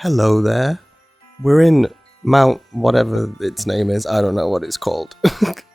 Hello there. We're in Mount whatever its name is. I don't know what it's called.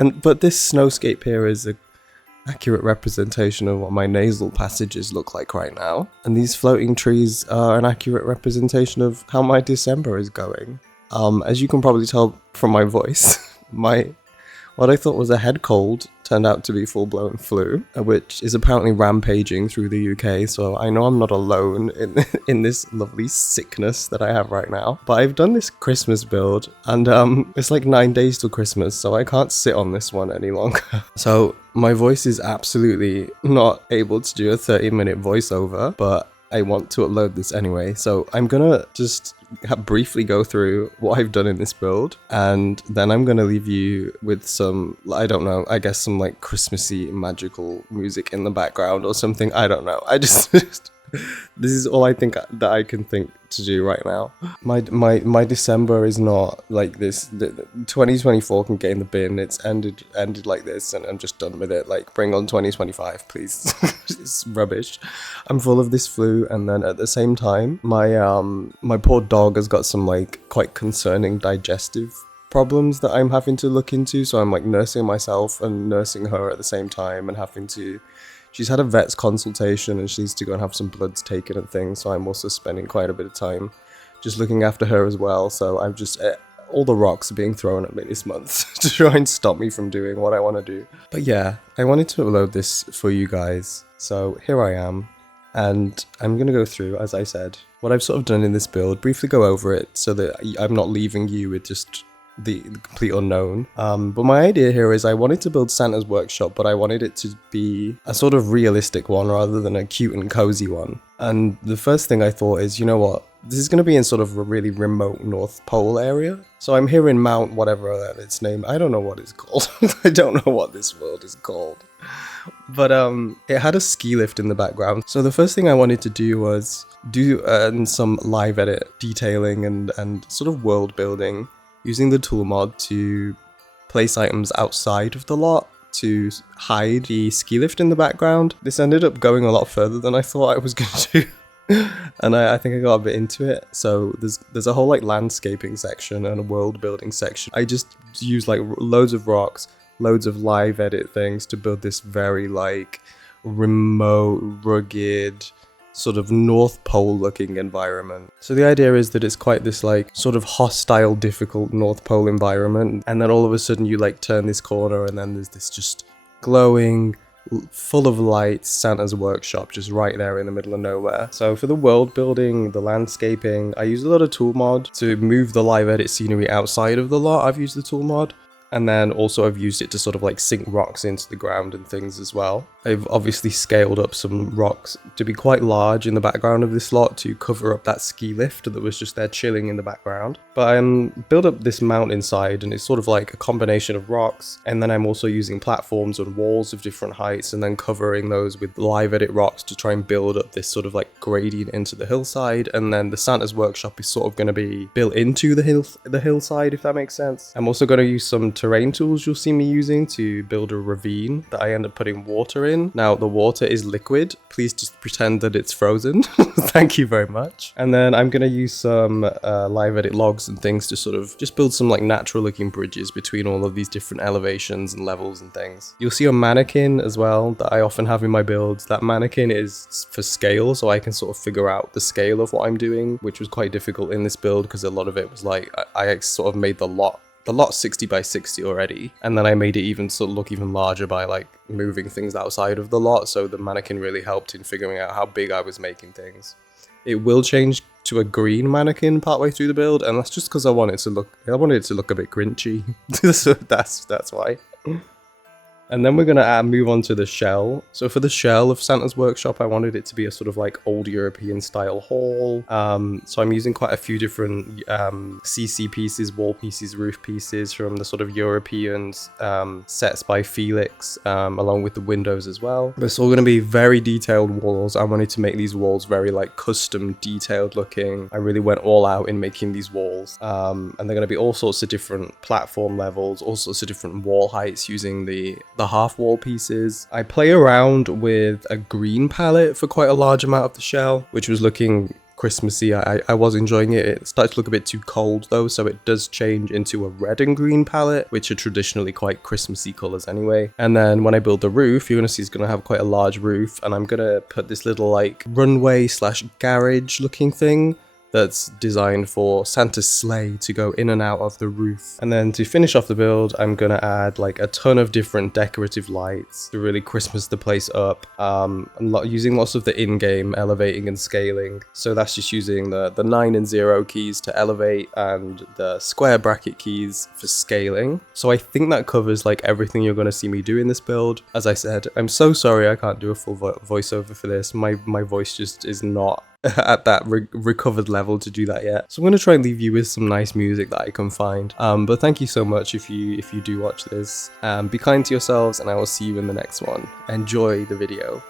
But this snowscape here is an accurate representation of what my nasal passages look like right now. And these floating trees are an accurate representation of how my December is going. As you can probably tell from my voice, what I thought was a head cold turned out to be full-blown flu, which is apparently rampaging through the UK, so I know I'm not alone in this lovely sickness that I have right now. But I've done this Christmas build, and it's like 9 days till Christmas, so I can't sit on this one any longer. So my voice is absolutely not able to do a 30-minute voiceover, but I want to upload this anyway, so I'm gonna just briefly go through what I've done in this build, and then I'm gonna leave you with some, I don't know, I guess some like Christmassy magical music in the background or something. I don't know. I just this is all I think that I can think to do right now. My December is not like this. 2024 can get in the bin. It's ended like this, and I'm just done with it. Like, bring on 2025, please. It's rubbish. I'm full of this flu, and then at the same time, my poor dog has got some like quite concerning digestive problems that I'm having to look into. So I'm like nursing myself and nursing her at the same time, and having to. She's had a vet's consultation and she needs to go and have some bloods taken and things, so I'm also spending quite a bit of time just looking after her as well. So I'm just, all the rocks are being thrown at me this month to try and stop me from doing what I want to do. But yeah, I wanted to upload this for you guys, so here I am. And I'm going to go through, as I said, what I've sort of done in this build, briefly go over it so that I'm not leaving you with just the complete unknown. But my idea here is I wanted to build Santa's workshop, but I wanted it to be a sort of realistic one rather than a cute and cozy one. And the first thing I thought is, you know what, this is going to be in sort of a really remote North Pole area. So I'm here in Mount whatever its name, I don't know what it's called. I don't know what this world is called. But it had a ski lift in the background. So the first thing I wanted to do was do some live edit detailing and sort of world building, using the tool mod to place items outside of the lot to hide the ski lift in the background. This ended up going a lot further than I thought I was going to do. And I think I got a bit into it. So there's a whole like landscaping section and a world building section. I just used like loads of rocks, loads of live edit things to build this very like remote, rugged, sort of North Pole looking environment. So the idea is that it's quite this like sort of hostile, difficult North Pole environment, and then all of a sudden you like turn this corner and then there's this just glowing, full of lights Santa's workshop just right there in the middle of nowhere. So for the world building, the landscaping, I use a lot of tool mod to move the live edit scenery outside of the lot. I've used the tool mod. And then also I've used it to sort of like sink rocks into the ground and things as well. I've obviously scaled up some rocks to be quite large in the background of this lot to cover up that ski lift that was just there chilling in the background. But I built up this mountainside, and it's sort of like a combination of rocks. And then I'm also using platforms and walls of different heights and then covering those with live edit rocks to try and build up this sort of like gradient into the hillside. And then the Santa's workshop is sort of going to be built into the hillside, if that makes sense. I'm also going to use some terrain tools you'll see me using to build a ravine that I end up putting water in. Now the water is liquid, please just pretend that it's frozen. Thank you very much. And then I'm going to use some live edit logs and things to sort of just build some like natural looking bridges between all of these different elevations and levels and things. You'll see a mannequin as well that I often have in my builds. That mannequin is for scale, so I can sort of figure out the scale of what I'm doing, which was quite difficult in this build because a lot of it was like I sort of made the lot 60 by 60 already, and then I made it even sort of look even larger by like moving things outside of the lot, so the mannequin really helped in figuring out how big I was making things. It will change to a green mannequin partway through the build, and that's just because I wanted it to look a bit grinchy. So that's why. And then we're going to move on to the shell. So for the shell of Santa's workshop, I wanted it to be a sort of like old European style hall. So I'm using quite a few different CC pieces, wall pieces, roof pieces from the sort of European sets by Felix, along with the windows as well. But it's all going to be very detailed walls. I wanted to make these walls very like custom, detailed looking. I really went all out in making these walls. And they're going to be all sorts of different platform levels, all sorts of different wall heights using the half wall pieces. I play around with a green palette for quite a large amount of the shell, which was looking Christmassy. I was enjoying it. It started to look a bit too cold though, so it does change into a red and green palette, which are traditionally quite Christmassy colors anyway. And then when I build the roof, you're gonna see it's gonna have quite a large roof, and I'm gonna put this little like runway slash garage looking thing that's designed for Santa's sleigh to go in and out of the roof. And then to finish off the build, I'm gonna add like a ton of different decorative lights to really Christmas the place up. Using lots of the in-game elevating and scaling. So that's just using the 9 and 0 keys to elevate and the square bracket keys for scaling. So I think that covers like everything you're gonna see me do in this build. As I said, I'm so sorry I can't do a full voiceover for this. My voice just is not at that recovered level to do that yet. So I'm going to try and leave you with some nice music that I can find. But thank you so much if you do watch this. Be kind to yourselves, and I will see you in the next one. Enjoy the video.